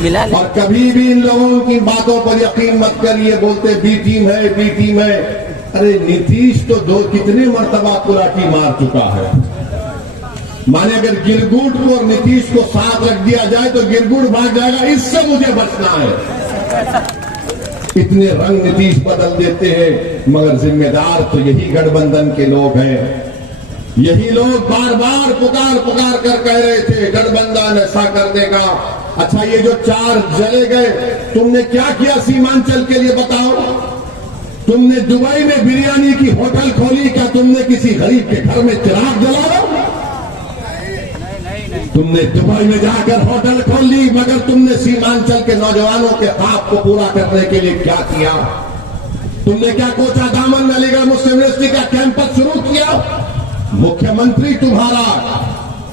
और कभी भी इन लोगों की बातों पर यकीन मत करिए, बोलते बी टीम है, बी टीम है। अरे नीतीश तो कितने मर्तबा कुलाटी मार चुका है। माने अगर गिरगुट को और नीतीश को साथ रख दिया जाए तो गिरगुट भाग जाएगा, इससे मुझे बचना है। इतने रंग नीतीश बदल देते हैं, मगर जिम्मेदार तो यही गठबंधन के लोग हैं। यही लोग बार बार पुकार कर कह रहे थे गठबंधन ऐसा कर देगा। अच्छा, ये जो 4 जले गए, तुमने क्या किया सीमांचल के लिए बताओ? तुमने दुबई में बिरयानी की होटल खोली, क्या तुमने किसी गरीब के घर में चिराग जलाया? तुमने दुबई में जाकर होटल खोल ली, मगर तुमने सीमांचल के नौजवानों के ख्वाब को पूरा करने के लिए क्या किया? तुमने क्या कोचा दामन में अलीगढ़ मुस्लिम यूनिवर्सिटी का कैंपस शुरू किया? मुख्यमंत्री तुम्हारा,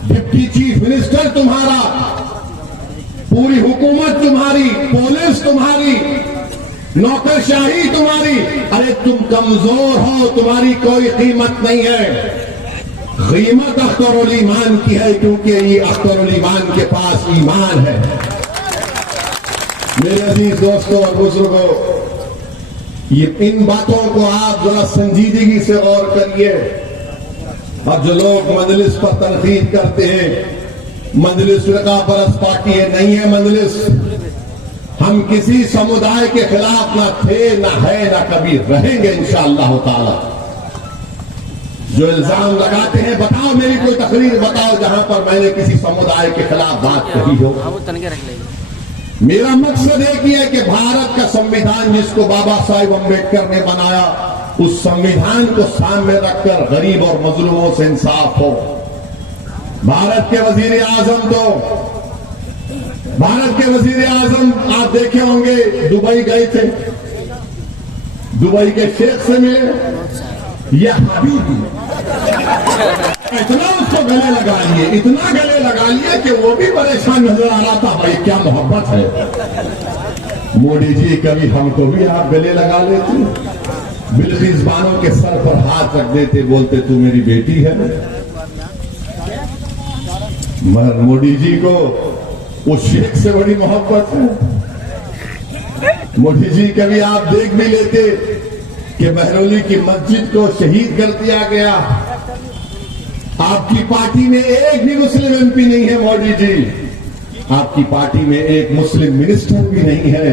डिप्टी चीफ मिनिस्टर तुम्हारा, पूरी हुकूमत तुम्हारी, पुलिस तुम्हारी, नौकरशाही तुम्हारी। अरे तुम कमजोर हो, तुम्हारी कोई कीमत नहीं है। कीमत अख्तरुल ईमान की है, क्योंकि ये अख्तरुल ईमान के पास ईमान है। मेरे अजीज दोस्तों और बुजुर्गों, ये इन बातों को आप जरा संजीदगी से गौर करिए। अब जो लोग मजलिस पर तनकीद करते हैं, मजलिस फिरका परस्त पार्टी है, नहीं है मजलिस। हम किसी समुदाय के खिलाफ ना थे, ना है, ना कभी रहेंगे इंशाअल्लाह ताला। जो इल्जाम लगाते हैं, बताओ मेरी कोई तकरीर बताओ जहां पर मैंने किसी समुदाय के खिलाफ बात कही हो। मेरा मकसद एक ही है कि भारत का संविधान जिसको बाबा साहेब अम्बेडकर ने बनाया, उस संविधान को सामने रखकर गरीब और मजलूमों से इंसाफ हो। भारत के वजीर आजम आप देखे होंगे, दुबई गए थे, दुबई के शेख से मिले। यह हबीबी इतना उसको गले लगा लिए, इतना गले लगा लिए कि वो भी परेशान नजर आ रहा था। भाई क्या मोहब्बत है। मोदी जी, कभी हमको भी आप गले लगा लेते, बिल्किस बानो के सर पर हाथ रख देते, बोलते तू मेरी बेटी है। मगर मोदी जी को उस शेख से बड़ी मोहब्बत है। मोदी जी कभी आप देख भी लेते कि महरौली की मस्जिद को शहीद कर दिया गया। आपकी पार्टी में एक भी मुस्लिम एमपी नहीं है मोदी जी, आपकी पार्टी में एक मुस्लिम मिनिस्टर भी नहीं है।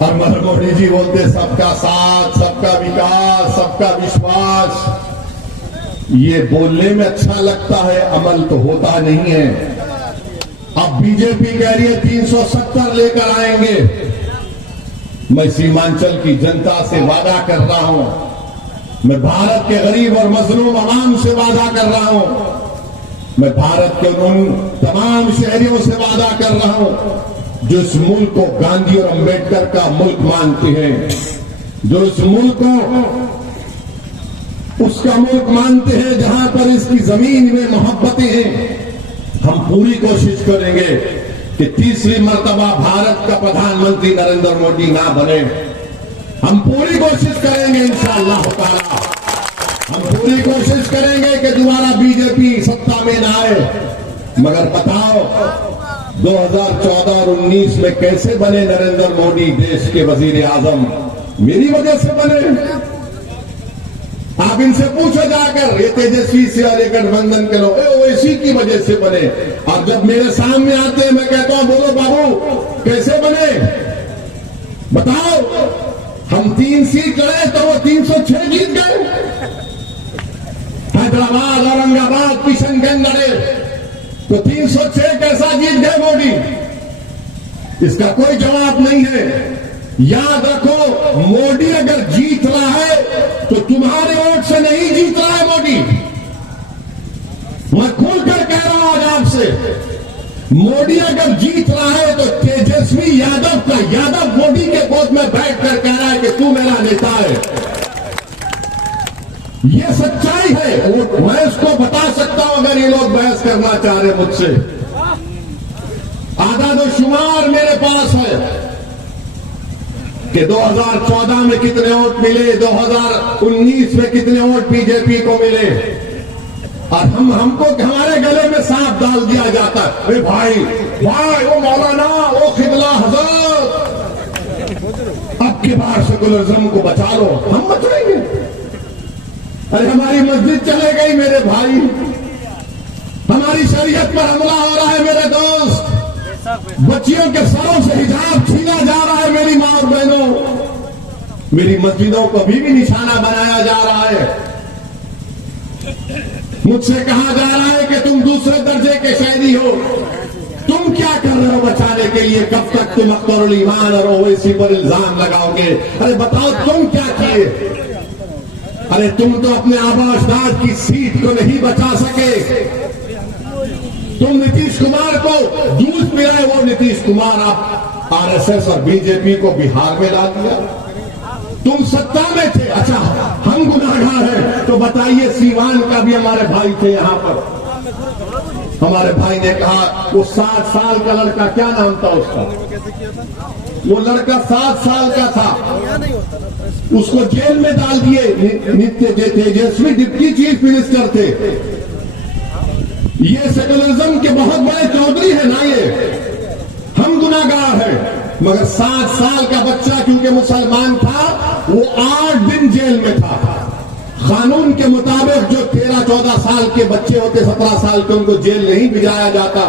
और मोदी जी बोलते सबका साथ, सबका विकास, सबका विश्वास। ये बोलने में अच्छा लगता है, अमल तो होता नहीं है। अब बीजेपी कह रही है 370 लेकर आएंगे। मैं सीमांचल की जनता से वादा कर रहा हूं, मैं भारत के गरीब और मजलूम अवाम से वादा कर रहा हूं, मैं भारत के उन तमाम शहरियों से वादा कर रहा हूं जो इस मुल्क को गांधी और अंबेडकर का मुल्क मानते हैं, जो इस मुल्क को उसका मुल्क मानते हैं जहां पर इसकी जमीन में मोहब्बतें हैं। हम पूरी कोशिश करेंगे कि तीसरी मर्तबा भारत का प्रधानमंत्री नरेंद्र मोदी ना बने। हम पूरी कोशिश करेंगे इंशाअल्लाह ताला, हम पूरी कोशिश करेंगे कि दोबारा बीजेपी सत्ता में ना आए। मगर बताओ 2014 और 19 में कैसे बने नरेंद्र मोदी देश के वजीर आजम? मेरी वजह से बने। आप इनसे पूछो जाकर, ये तेजस्वी से और ये गठबंधन के लोग ओवैसी की वजह से बने। और जब मेरे सामने आते हैं मैं कहता हूं बोलो बाबू कैसे बने, बताओ। हम 3 सीट लड़े तो वो 306 जीत गए। हैदराबाद, औरंगाबाद, किशनगंज लड़े तो 306 कैसा जीत गए मोदी? इसका कोई जवाब नहीं है। याद रखो, मोदी अगर जीत रहा है तो तुम्हारे वोट से नहीं जीत रहा है मोदी। मैं खुलकर कह रहा हूं आज आपसे, मोदी अगर जीत रहा है तो तेजस्वी यादव का यादव मोदी के गोद में बैठकर कह रहा है कि तू मेरा नेता है। ये सच्चाई है, मैं इसको बता सकता हूं अगर ये लोग बहस करना चाह रहे मुझसे। आदाद-ओ-शुमार मेरे पास है कि 2014 में कितने वोट मिले, 2019 में कितने वोट बीजेपी को मिले। और हमको हमारे गले में सांप डाल दिया जाता है। अरे भाई भाई, वो मौलाना, वो खिबला हजरत, अब के बार सेकुलरिज्म को बचा लो, हम बचाएंगे। अरे हमारी मस्जिद चले गई मेरे भाई, हमारी शरीयत पर हमला हो रहा है मेरे दोस्त, बच्चियों के सरों से हिजाब छीना जा रहा है मेरी मां और बहनों, मेरी मस्जिदों को भी निशाना बनाया जा रहा है। मुझसे कहा जा रहा है कि तुम दूसरे दर्जे के शहरी हो, तुम क्या कर रहे हो बचाने के लिए? कब तक तुम अख्तरुल ईमान और ओवैसी पर इल्जाम लगाओगे? अरे बताओ तुम क्या किए? अरे तुम तो अपने आबा अजदाद की सीट को नहीं बचा सके। तुम नीतीश कुमार को दूध पिलाए, वो नीतीश कुमार आप आरएसएस और बीजेपी को बिहार में डाल दिया। तुम सत्ता में थे, अच्छा हम गुनाहगार हैं, तो बताइए सीवान का भी हमारे भाई थे यहां पर। हमारे भाई ने कहा वो 7 साल का लड़का, क्या नाम था उसका, वो लड़का 7 साल का था, उसको जेल में डाल दिए। नित्य तेजस्वी डिप्टी चीफ मिनिस्टर थे। ये सेकुलरिज्म के बहुत बड़े चौधरी है ना, ये हम गुनाहगार हैं। मगर 7 साल का बच्चा क्योंकि मुसलमान था, वो 8 दिन जेल में था। कानून के मुताबिक जो 13-14 साल के बच्चे होते, 17 साल के, उनको जेल नहीं भिजाया जाता।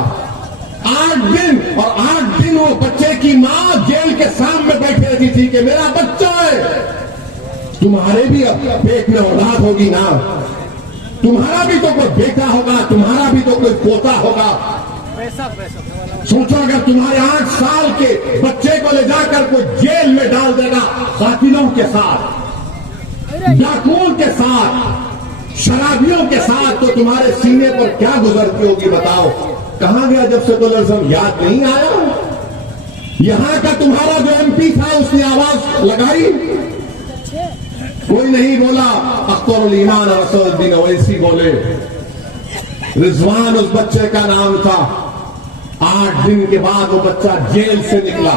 8 दिन, और 8 दिन वो बच्चे की मां जेल के सामने बैठी रहती थी कि मेरा बच्चा है। तुम्हारे भी पेट में औलाद होगी ना, तुम्हारा भी तो कोई बेटा होगा, तुम्हारा भी तो कोई पोता होगा। सोचो अगर तुम्हारे 8 साल के बच्चे को ले जाकर कोई जेल में डाल देगा, कातिलों के साथ, डाकुओं के साथ, शराबियों के साथ, तो तुम्हारे सीने पर क्या गुजरती होगी बताओ? कहां गया जब सेकुलरिज्म? याद नहीं आया? यहां का तुम्हारा जो एमपी था उसने आवाज लगाई, कोई नहीं बोला। अख्तरुल ईमान और असदुद्दीन ओवैसी बोले। रिजवान उस बच्चे का नाम था। 8 दिन के बाद वो बच्चा जेल से निकला।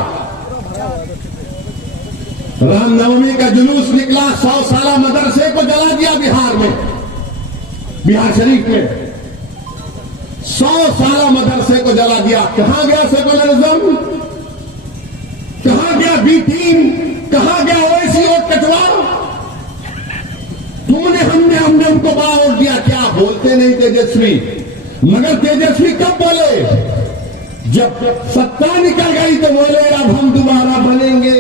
रामनवमी का जुलूस निकला, 100 साला मदरसे को जला दिया बिहार में, बिहार शरीफ में 100 साला मदरसे को जला दिया। कहां गया सेकुलरिज्म? कहां गया बी टीम? कहां गया ओवैसी और कटवा? हमने उनको बावट दिया। क्या बोलते नहीं तेजस्वी, मगर तेजस्वी कब बोले? जब सत्ता निकल गई तो बोले अब हम दोबारा बनेंगे।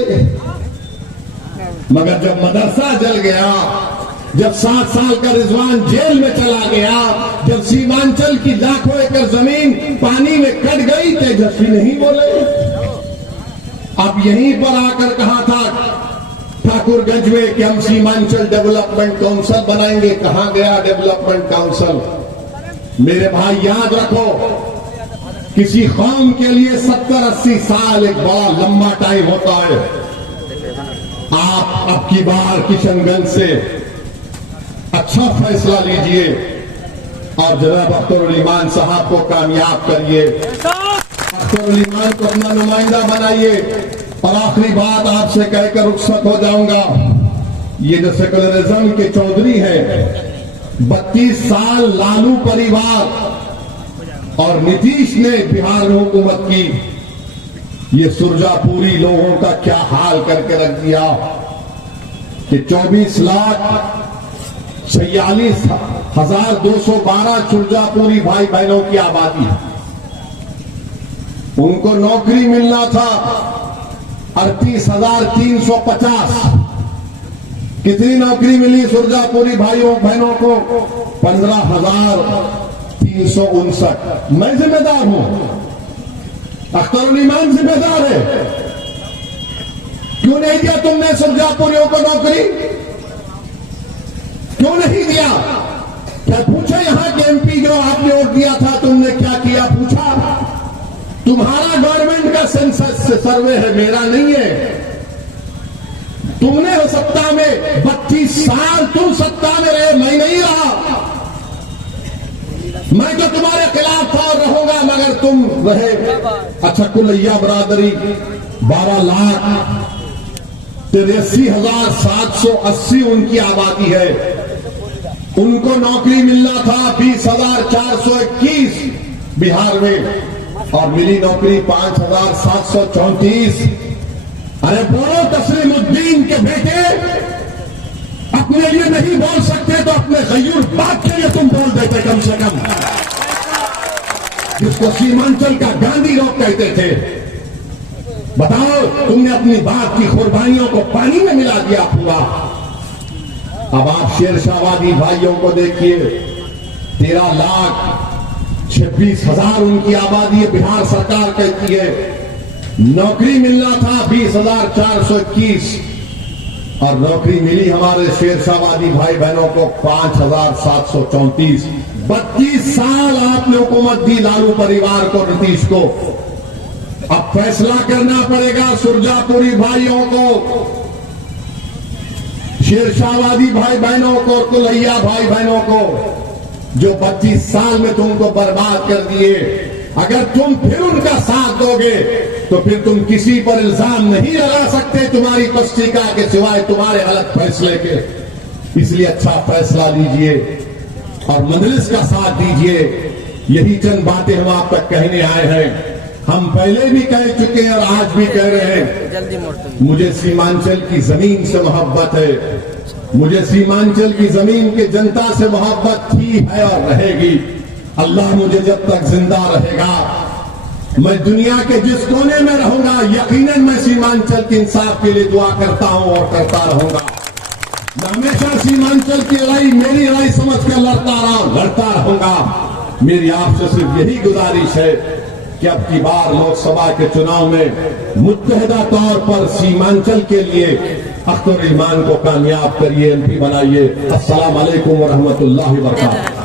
मगर जब मदरसा जल गया, जब 7 साल का रिजवान जेल में चला गया, जब सीमांचल की लाखों एकड़ जमीन पानी में कट गई, तेजस्वी नहीं बोले। अब यहीं पर आकर कहा था ठाकुरगंज में कि हम सीमांचल डेवलपमेंट काउंसिल बनाएंगे। कहां गया डेवलपमेंट काउंसिल? मेरे भाई याद रखो, किसी कौम के लिए 70-80 साल एक बड़ा लंबा टाइम होता है। आप अब की बार किशनगंज से अच्छा फैसला लीजिए और जनाब अख्तरुल ईमान साहब को कामयाब करिए, अख्तरुल ईमान को अपना नुमाइंदा बनाइए। और आखिरी बात आपसे कहकर रुखसत हो जाऊंगा, ये जो सेकुलरिज्म के चौधरी हैं, 32 साल लालू परिवार और नीतीश ने बिहार में हुकूमत की, ये सुरजापुरी लोगों का क्या हाल करके रख दिया कि 24,46,212 सुरजापुरी भाई बहनों की आबादी, उनको नौकरी मिलना था 38,350। कितनी नौकरी मिली सुरजापुरी भाइयों बहनों को? 15,359। मैं जिम्मेदार हूं, अख्तरुल ईमान जिम्मेदार है। क्यों नहीं दिया तुमने सुरजापुरियों को नौकरी? क्यों नहीं दिया? क्या पूछा यहां के एमपी जो आपने वोट दिया था, तुमने क्या किया? पूछा? तुम्हारा गवर्नमेंट का सेंसस सर्वे है, मेरा नहीं है। तुमने हो सत्ता में 32 साल, तुम सत्ता में रहे, मैं नहीं रहा। मैं तो तुम्हारे खिलाफ था और रहूंगा, मगर तुम रहे। अच्छा, कुलैया बरादरी 12,83,780 उनकी आबादी है। उनको नौकरी मिलना था 20,421 बिहार में और मिली नौकरी 5,734। अरे बोलो तस्लीमुद्दीन के बेटे, अपने लिए नहीं बोल सकते तो अपने गयूर बाप के लिए तुम बोल देते कम से कम, जिसको सीमांचल का गांधी लोग कहते थे। बताओ, तुमने अपनी बात की कुर्बानियों को पानी में मिला दिया पूरा। अब आप शेरशाहवादी भाइयों को देखिए, 13,26,000 उनकी आबादी है, बिहार सरकार कहती है। नौकरी मिलना था 20,421 और नौकरी मिली हमारे शेरशाहवादी भाई बहनों को 5,734। 32 साल आपने हुकूमत दी लालू परिवार को, नीतीश को। अब फैसला करना पड़ेगा सुरजापुरी भाइयों को, शेरशाहवादी भाई बहनों को, कुलैया भाई बहनों को, जो 25 साल में तुमको बर्बाद कर दिए। अगर तुम फिर उनका साथ दोगे तो फिर तुम किसी पर इल्जाम नहीं लगा सकते तुम्हारी पुस्तिका के सिवाय तुम्हारे गलत फैसले के। इसलिए अच्छा फैसला लीजिए और मजलिस का साथ दीजिए। यही चंद बातें हम आप तक कहने आए हैं। हम पहले भी कह चुके हैं और आज भी कह रहे हैं, मुझे सीमांचल की जमीन से मोहब्बत है, मुझे सीमांचल की जमीन की जनता से मोहब्बत थी, है और रहेगी। अल्लाह मुझे जब तक जिंदा रहेगा, मैं दुनिया के जिस कोने में रहूंगा, यकीनन मैं सीमांचल के इंसाफ के लिए दुआ करता हूं और करता रहूंगा। मैं हमेशा सीमांचल की लड़ाई मेरी लड़ाई समझकर लड़ता रहूंगा। मेरी आपसे सिर्फ यही गुजारिश है कि अब की बार लोकसभा के चुनाव में मुत्तहिदा तौर पर सीमांचल के लिए अख्तर ईमान को कामयाब करिए, एमपी बनाइए। अस्सलाम वालेकुम व रहमतुल्लाहि व बरकातहू।